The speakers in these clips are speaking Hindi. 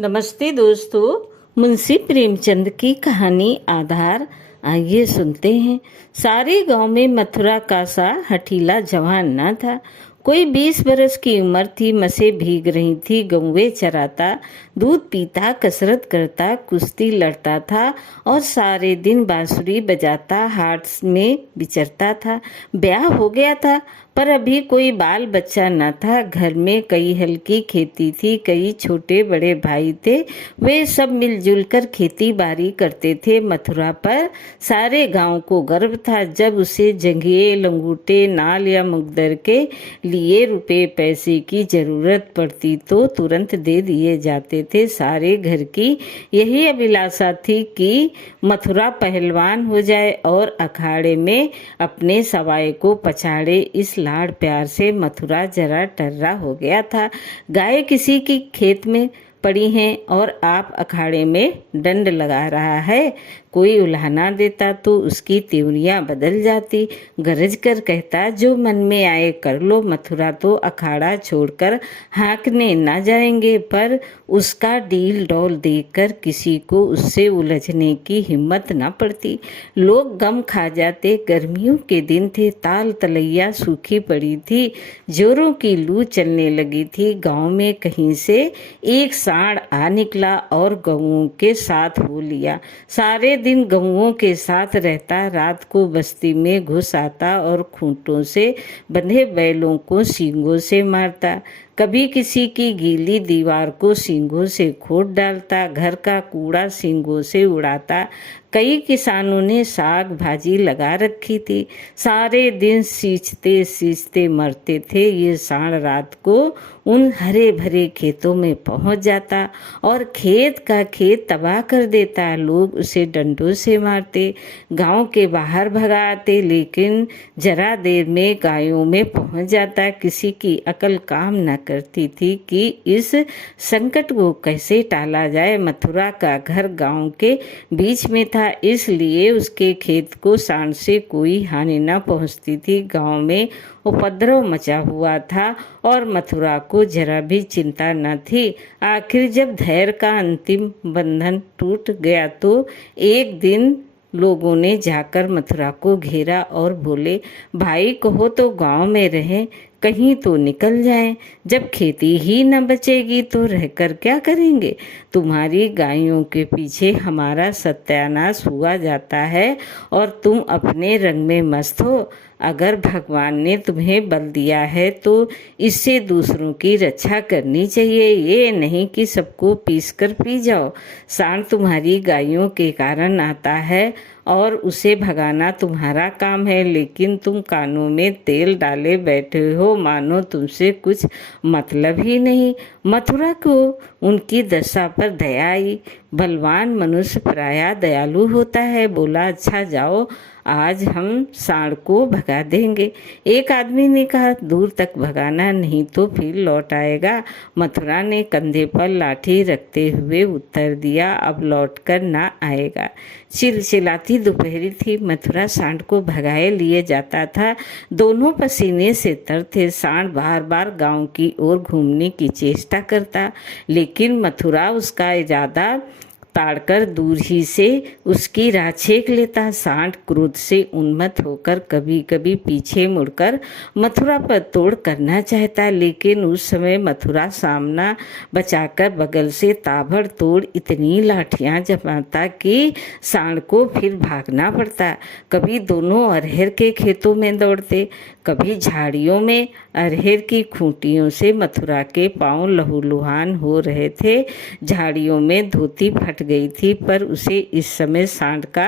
नमस्ते दोस्तों। मुंशी प्रेमचंद की कहानी आधार आइए सुनते हैं। सारे गांव में मथुरा का सा हठीला जवान न था। कोई 20 बरस की उम्र थी। मसें भीग रही थी, गौवें चराता, दूध पीता, कसरत करता, कुश्ती लड़ता था और सारे दिन बांसुरी बजाता हाट में विचरता था। ब्याह हो गया था पर अभी कोई बाल बच्चा न था। घर में कई हल की खेती थी, कई छोटे बड़े भाई थे। वे सब मिलजुल कर खेती बाड़ी करते थे। मथुरा पर सारे गांव को गर्व था। जब उसे जंघिये, लंगूटे, नाल या मुकदर के लिए रुपए पैसे की जरूरत पड़ती तो तुरंत दे दिए जाते थे। सारे घर की यही अभिलाषा थी कि मथुरा पहलवान हो जाए और अखाड़े में अपने सवाए को पछाड़े। इस लाड़ प्यार से मथुरा जरा टर्रा हो गया था। गाय किसी की खेत में पड़ी हैं और आप अखाड़े में डंड लगा रहा है। कोई उल्हाना देता तो उसकी त्योरियां बदल जाती। गरज कर कहता, जो मन में आए कर लो। मथुरा तो अखाड़ा छोड़कर हाँकने ना जाएंगे, पर उसका डील डौल देखकर किसी को उससे उलझने की हिम्मत न पड़ती। लोग गम खा जाते। गर्मियों के दिन थे, ताल तलैया सूखी पड़ी थी, जोरों की लू चलने लगी थी। गांव में कहीं से एक सांड आ निकला और गऊओं के साथ हो लिया। सारे दिन गऊओं के साथ रहता, रात को बस्ती में घुस आता और खूंटों से बंधे बैलों को सींगों से मारता। कभी किसी की गीली दीवार को सींगों से खोद डालता, घर का कूड़ा सींगों से उड़ाता। कई किसानों ने साग भाजी लगा रखी थी। सारे दिन सींचते सींचते मरते थे। ये सांड रात को उन हरे भरे खेतों में पहुंच जाता और खेत का खेत तबाह कर देता। लोग उसे डंडों से मारते, गांव के बाहर भगाते, लेकिन जरा देर में गायों में पहुंच जाता। किसी की अकल काम न करती थी कि इस संकट को कैसे टाला जाए। मथुरा का घर गांव के बीच में था, इसलिए उसके खेत को सांड से कोई हानि न पहुंचती थी। गांव में उपद्रव मचा हुआ था और मथुरा को जरा भी चिंता न थी। आखिर जब धैर्य का अंतिम बंधन टूट गया तो एक दिन लोगों ने जाकर मथुरा को घेरा और बोले, भाई कहो तो गांव में रहें, कहीं तो निकल जाएं। जब खेती ही न बचेगी तो रहकर क्या करेंगे। तुम्हारी गायों के पीछे हमारा सत्यानाश हुआ जाता है और तुम अपने रंग में मस्त हो। अगर भगवान ने तुम्हें बल दिया है तो इससे दूसरों की रक्षा करनी चाहिए, ये नहीं कि सबको पीस कर पी जाओ। सांड तुम्हारी गायों के कारण आता है और उसे भगाना तुम्हारा काम है, लेकिन तुम कानों में तेल डाले बैठे हो, मानो तुमसे कुछ मतलब ही नहीं। मथुरा को उनकी दशा पर दया आई। बलवान मनुष्य प्रायः दयालु होता है। बोला, अच्छा जाओ, आज हम सांड को भगा देंगे। एक आदमी ने कहा, दूर तक भगाना, नहीं तो फिर लौट आएगा। मथुरा ने कंधे पर लाठी रखते हुए उत्तर दिया, अब लौट कर ना आएगा। चिलचिलाती दोपहरी थी। मथुरा सांड को भगाए लिए जाता था। दोनों पसीने से तर थे। सांड बार बार गांव की ओर घूमने की चेष्टा करता, लेकिन मथुरा उसका इरादा ताड़कर दूर ही से उसकी राह छेक लेता। सांड क्रोध से उन्मत्त होकर कभी कभी पीछे मुड़कर मथुरा पर तोड़ करना चाहता, लेकिन उस समय मथुरा सामना बचाकर बगल से ताबड़तोड़ इतनी लाठियां जमाता कि सांड को फिर भागना पड़ता। कभी दोनों अरहर के खेतों में दौड़ते, कभी झाड़ियों में। अरहर की खूंटियों से मथुरा के पांव लहूलुहान हो रहे थे। झाड़ियों में धोती फट गई थी, पर उसे इस समय सांड का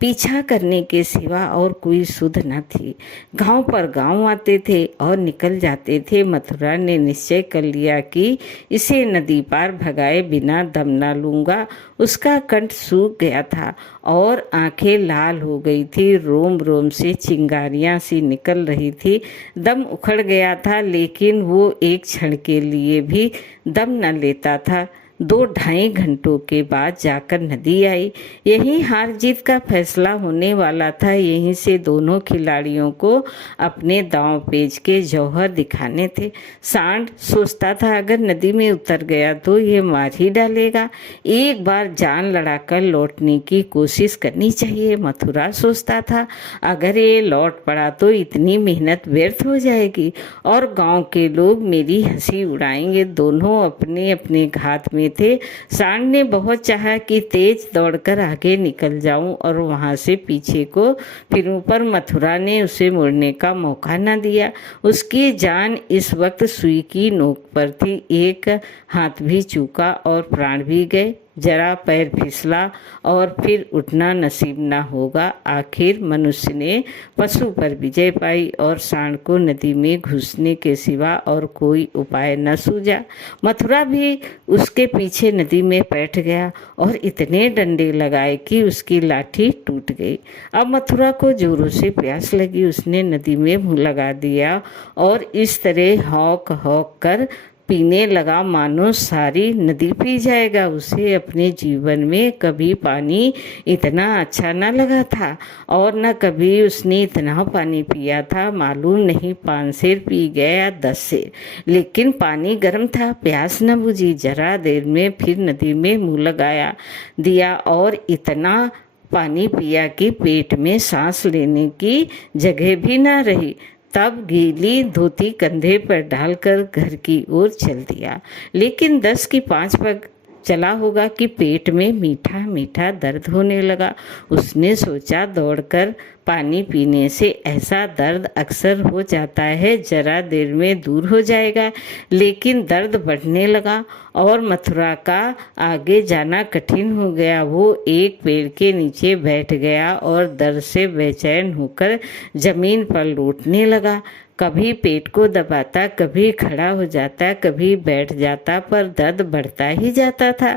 पीछा करने के सिवा और कोई सुध न थी। गांव पर गांव आते थे और निकल जाते थे। मथुरा ने निश्चय कर लिया कि इसे नदी पार भगाए बिना दम न लूंगा। उसका कंठ सूख गया था और आंखें लाल हो गई थी। रोम रोम से चिंगारियां सी निकल रही थी। दम उखड़ गया था, लेकिन वो एक क्षण के लिए भी दम न लेता था। 2-2.5 घंटों के बाद जाकर नदी आई। यही हार जीत का फैसला होने वाला था। यहीं से दोनों खिलाड़ियों को अपने दांव पेच के जौहर दिखाने थे। सांड सोचता था अगर नदी में उतर गया तो ये मार ही डालेगा, एक बार जान लड़ाकर लौटने की कोशिश करनी चाहिए। मथुरा सोचता था अगर ये लौट पड़ा तो इतनी मेहनत व्यर्थ हो जाएगी और गांव के लोग मेरी हंसी उड़ाएंगे। दोनों अपने अपने घात में थे। सांड ने बहुत चाहा कि तेज दौड़कर आगे निकल जाऊं और वहां से पीछे को फिरूं, पर मथुरा ने उसे मुड़ने का मौका न दिया। उसकी जान इस वक्त सुई की नोक पर थी। एक हाथ भी चूका और प्राण भी गए। जरा पैर फिसला और फिर उठना नसीब न होगा। आखिर मनुष्य ने पशु पर विजय पाई और सांड को नदी में घुसने के सिवा और कोई उपाय न सूझा। मथुरा भी उसके पीछे नदी में बैठ गया और इतने डंडे लगाए कि उसकी लाठी टूट गई। अब मथुरा को जोरों से प्यास लगी। उसने नदी में मुंह लगा दिया और इस तरह हौक हौक कर पीने लगा मानो सारी नदी पी जाएगा। उसे अपने जीवन में कभी पानी इतना अच्छा न लगा था और न कभी उसने इतना पानी पिया था। मालूम नहीं 5 सेर पी गया या 10 सेर, लेकिन पानी गर्म था। प्यास न बुझी। जरा देर में फिर नदी में मुंह लगाया दिया और इतना पानी पिया कि पेट में सांस लेने की जगह भी न रही। तब गीली धोती कंधे पर डालकर घर की ओर चल दिया। लेकिन 10 की 5 पग चला होगा कि पेट में मीठा मीठा दर्द होने लगा। उसने सोचा दौड़कर पानी पीने से ऐसा दर्द अक्सर हो जाता है, जरा देर में दूर हो जाएगा। लेकिन दर्द बढ़ने लगा और मथुरा का आगे जाना कठिन हो गया। वो एक पेड़ के नीचे बैठ गया और दर्द से बेचैन होकर जमीन पर लौटने लगा। कभी पेट को दबाता, कभी खड़ा हो जाता, कभी बैठ जाता, पर दर्द बढ़ता ही जाता था।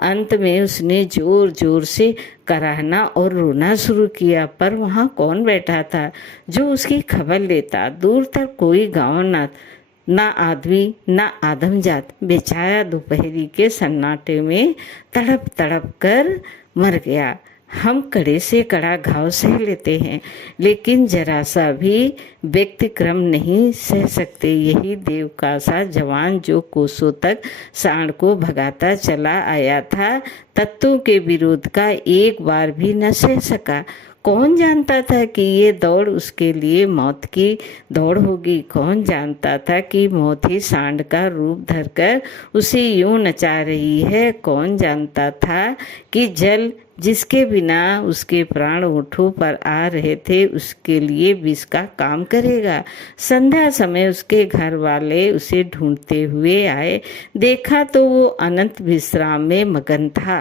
अंत में उसने जोर जोर से कराहना और रोना शुरू किया, पर वहाँ कौन बैठा था जो उसकी खबर लेता। दूर तक कोई गांव ना आदमी ना आदमजात। बेचारा दोपहरी के सन्नाटे में तड़प तड़प कर मर गया। हम कड़े से कड़ा घाव सह लेते हैं, लेकिन जरा सा भी व्यतिक्रम नहीं सह सकते। यही देव का सा जवान जो कोसों तक सांड को भगाता चला आया था, तत्वों के विरोध का एक बार भी न सह सका। कौन जानता था कि ये दौड़ उसके लिए मौत की दौड़ होगी। कौन जानता था कि मौत ही सांड का रूप धरकर उसे यूं नचा रही है। कौन जानता था कि जल जिसके बिना उसके प्राण होठों पर आ रहे थे उसके लिए विष का काम करेगा। संध्या समय उसके घर वाले उसे ढूंढते हुए आए। देखा तो वो अनंत विश्राम में मगन था।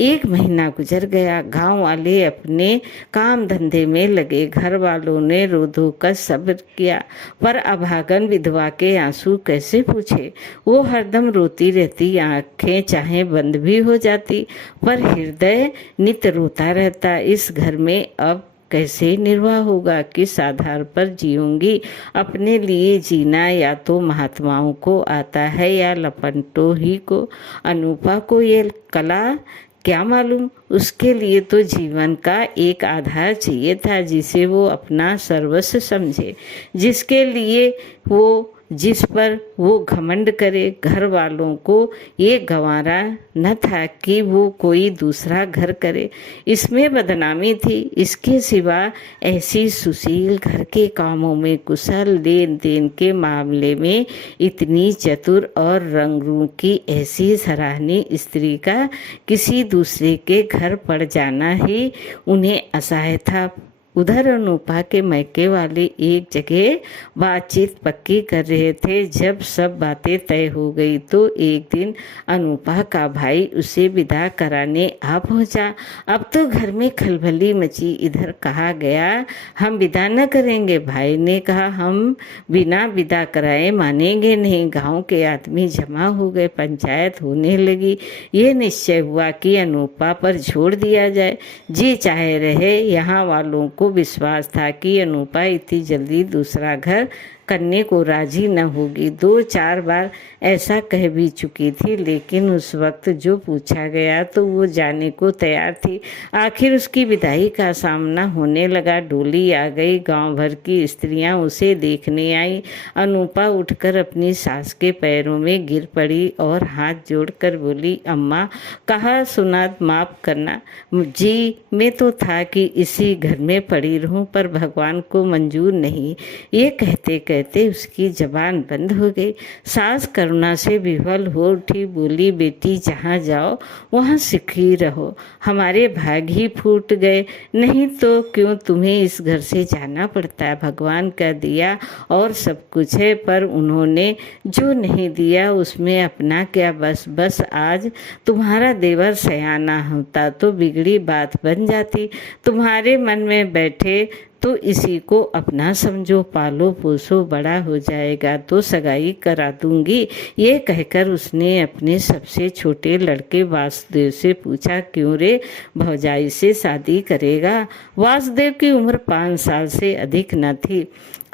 1 महीना गुजर गया। गांव वाले अपने काम धंधे में लगे। घर वालों ने रो-धो कर सब्र किया, पर अभागन विधवा के आंसू कैसे पूछे। वो हरदम रोती रहती, आंखें चाहे बंद भी हो जाती, पर हृदय नित रोता रहता। इस घर में अब कैसे निर्वाह होगा, किस आधार पर जीऊंगी। अपने लिए जीना या तो महात्माओं को आता है या लपंटों ही को। अनूपा को ये कला क्या मालूम। उसके लिए तो जीवन का एक आधार चाहिए था जिसे वो अपना सर्वस्व समझे, जिसके लिए वो जिस पर वो घमंड करे। घर वालों को ये गंवारा न था कि वो कोई दूसरा घर करे, इसमें बदनामी थी। इसके सिवा ऐसी सुशील, घर के कामों में कुशल, लेन देन के मामले में इतनी चतुर और रंगरूप की ऐसी सराहनीय स्त्री का किसी दूसरे के घर पड़ जाना ही उन्हें असह्य था। उधर अनूपा के मैके वाले एक जगह बातचीत पक्की कर रहे थे। जब सब बातें तय हो गई तो एक दिन अनूपा का भाई उसे विदा कराने आ पहुंचा। अब तो घर में खलबली मची। इधर कहा गया हम विदा न करेंगे। भाई ने कहा हम बिना विदा कराए मानेंगे नहीं। गांव के आदमी जमा हो गए, पंचायत होने लगी। ये निश्चय हुआ कि अनूपा पर छोड़ दिया जाए, जी चाहे रहे। यहाँ वालों को विश्वास था कि अनूपा इतनी जल्दी दूसरा घर करने को राजी न होगी। 2-4 बार ऐसा कह भी चुकी थी, लेकिन उस वक्त जो पूछा गया तो वो जाने को तैयार थी। आखिर उसकी विदाई का सामना होने लगा। डोली आ गई, गांव भर की स्त्रियां उसे देखने आई। अनूपा उठकर अपनी सास के पैरों में गिर पड़ी और हाथ जोड़कर बोली, अम्मा, कहा सुना माफ करना जी, मैं तो था कि इसी घर में पड़ी रहूं, पर भगवान को मंजूर नहीं। ये कहते कहते उसकी जबान बंद हो गई। सास करुणा से विह्वल हो उठी, बोली, बेटी जहाँ जाओ वहाँ सुखी रहो, हमारे भाग ही फूट गए, नहीं तो क्यों तुम्हें इस घर से जाना पड़ता है। भगवान का दिया और सब कुछ है, पर उन्होंने जो नहीं दिया उसमें अपना क्या बस। बस आज तुम्हारा देवर सयाना होता तो बिगड़ी बात बन जाती। तुम्हारे मन में बैठे तो इसी को अपना समझो, पालो पोसो, बड़ा हो जाएगा तो सगाई करा दूंगी। ये कहकर उसने अपने सबसे छोटे लड़के वासुदेव से पूछा, क्यों रे, भौजाई से शादी करेगा। वासुदेव की उम्र 5 साल से अधिक न थी।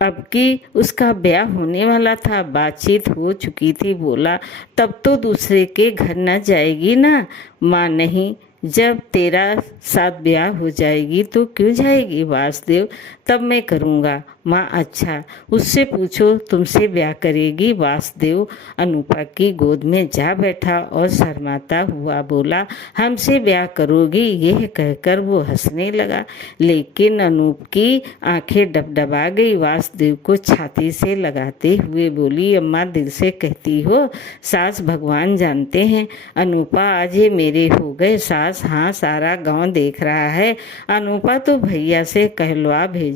अब कि उसका ब्याह होने वाला था, बातचीत हो चुकी थी। बोला, तब तो दूसरे के घर न जाएगी ना। माँ, नहीं, जब तेरा साथ ब्याह हो जाएगी तो क्यों जाएगी। वासुदेव, तब मैं करूँगा। माँ, अच्छा, उससे पूछो तुमसे ब्याह करेगी। वासुदेव अनूपा की गोद में जा बैठा और शर्माता हुआ बोला, हमसे ब्याह करोगी। यह कहकर वो हंसने लगा, लेकिन अनूप की आंखें डबडबा गई। वासुदेव को छाती से लगाते हुए बोली, अम्मा, दिल से कहती हो, सास भगवान जानते हैं। अनूपा, आज ये मेरे हो गए। सास, हाँ, सारा गांव देख रहा है। अनूपा, तो भैया से कहलवा भेज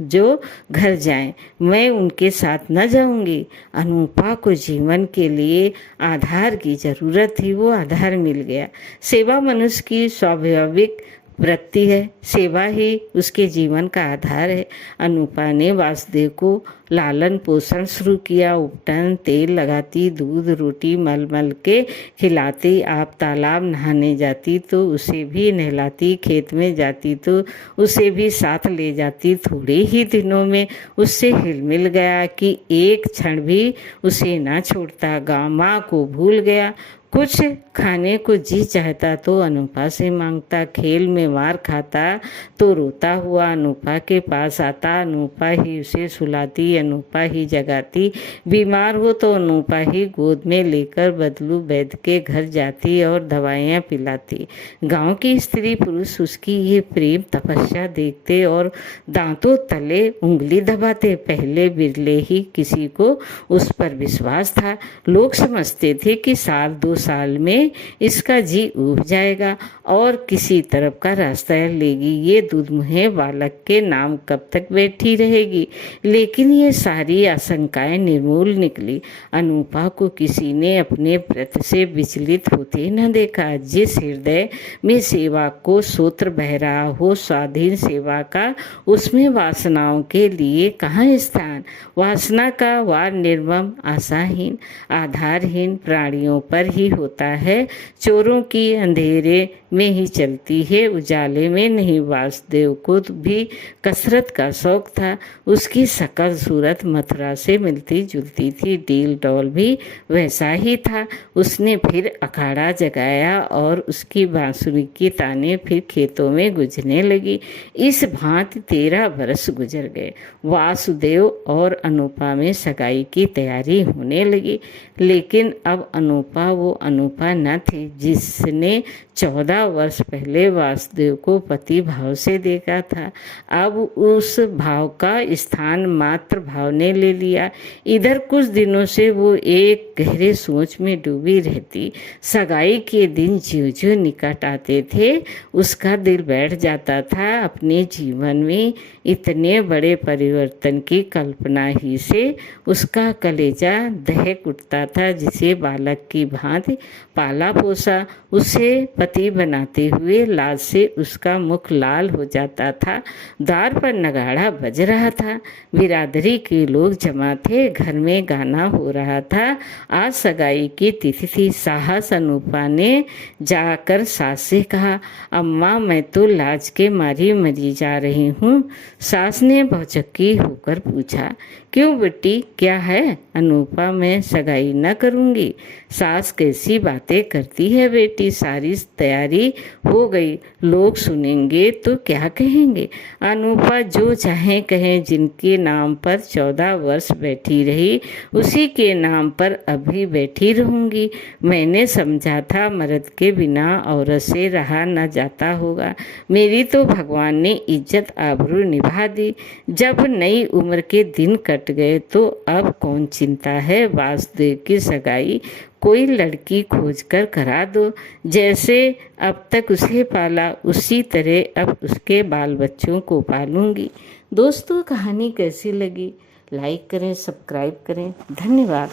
जो घर जाएं, मैं उनके साथ न जाऊंगी। अनूपा को जीवन के लिए आधार की जरूरत थी, वो आधार मिल गया। सेवा मनुष्य की स्वाभाविक वृत्ति है, सेवा ही उसके जीवन का आधार है। अनूपा ने वासुदेव को लालन पोषण शुरू किया। उपटन, तेल लगाती, दूध रोटी मल मल के खिलाती। आप तालाब नहाने जाती तो उसे भी नहलाती, खेत में जाती तो उसे भी साथ ले जाती। थोड़े ही दिनों में उससे हिल मिल गया कि एक क्षण भी उसे ना छोड़ता। गाँव माँ को भूल गया। कुछ खाने को जी चाहता तो अनूपा से मांगता, खेल में मार खाता तो रोता हुआ अनूपा के पास आता। अनूपा ही उसे सुलाती, अनूपा ही जगाती। बीमार हो तो अनूपा ही गोद में लेकर बदलू वैद्य के घर जाती और दवाइयाँ पिलाती। गांव की स्त्री पुरुष उसकी ये प्रेम तपस्या देखते और दांतों तले उंगली दबाते। पहले बिरले ही किसी को उस पर विश्वास था। लोग समझते थे कि 1-2 साल में इसका जी उब जाएगा और किसी तरफ का रास्ता लेगी। ये दूधमुहे बालक के नाम कब तक बैठी रहेगी। लेकिन ये सारी आशंकाएं निर्मूल निकली। अनूपा को किसी ने अपने व्रत से विचलित होते न देखा। जिस हृदय में सेवा को सूत्र बह रहा हो, स्वाधीन सेवा का, उसमें वासनाओं के लिए कहाँ स्थान। वासना का वार निर्मम, आशाहीन, आधारहीन प्राणियों पर ही होता है। चोरों की अंधेरे में ही चलती है, उजाले में नहीं। वासुदेव को भी कसरत का शौक था। उसकी शकल सूरत मथुरा से मिलती जुलती थी, डील डॉल भी वैसा ही था। उसने फिर अखाड़ा जगाया और उसकी बांसुरी की ताने फिर खेतों में गुजरने लगी। इस भांति 13 बरस गुजर गए। वासुदेव और अनूपा में सगाई की तैयारी होने लगी, लेकिन अब अनूपा वो अनूपा न थी जिसने 14 वर्ष पहले वासुदेव को पति भाव से देखा था। अब उस भाव का स्थान मात्र भाव ने ले लिया। इधर कुछ दिनों से वो एक गहरे सोच में डूबी रहती। सगाई के दिन ज्यों ज्यों निकट आते थे उसका दिल बैठ जाता था। अपने जीवन में इतने बड़े परिवर्तन की कल्पना ही से उसका कलेजा दहक उठता था। जिसे बालक की भांति पाला पोसा, उसे पति बनाते हुए लाज से उसका मुख लाल हो जाता था। द्वार पर नगाड़ा बज रहा था, बिरादरी के लोग जमा थे, घर में गाना हो रहा था। आज सगाई की तिथि थी। साहस अनूपा ने जाकर सास से कहा, अम्मा, मैं तो लाज के मारी मरी जा रही हूँ। सास ने भौचक्की होकर पूछा, क्यों बेटी, क्या है? अनूपा, मैं सगाई न करूँगी। सास कैसी बातें करती है बेटी, सारी तैयारी हो गई, लोग सुनेंगे तो क्या कहेंगे? अनूपा, जो चाहे कहें, जिनके नाम पर 14 वर्ष बैठी रही उसी के नाम पर अभी बैठी रहूँगी। मैंने समझा था मर्द के बिना औरत से रहा न जाता होगा। मेरी तो भगवान ने इज्जत आबरू निभा दी। जब नई उम्र के दिन कट गए तो अब कौन चिंता है वासुदेव की सगाई, कोई लड़की खोजकर करा दो। जैसे अब तक उसे पाला उसी तरह अब उसके बाल बच्चों को पालूंगी। दोस्तों, कहानी कैसी लगी? लाइक करें, सब्सक्राइब करें। धन्यवाद।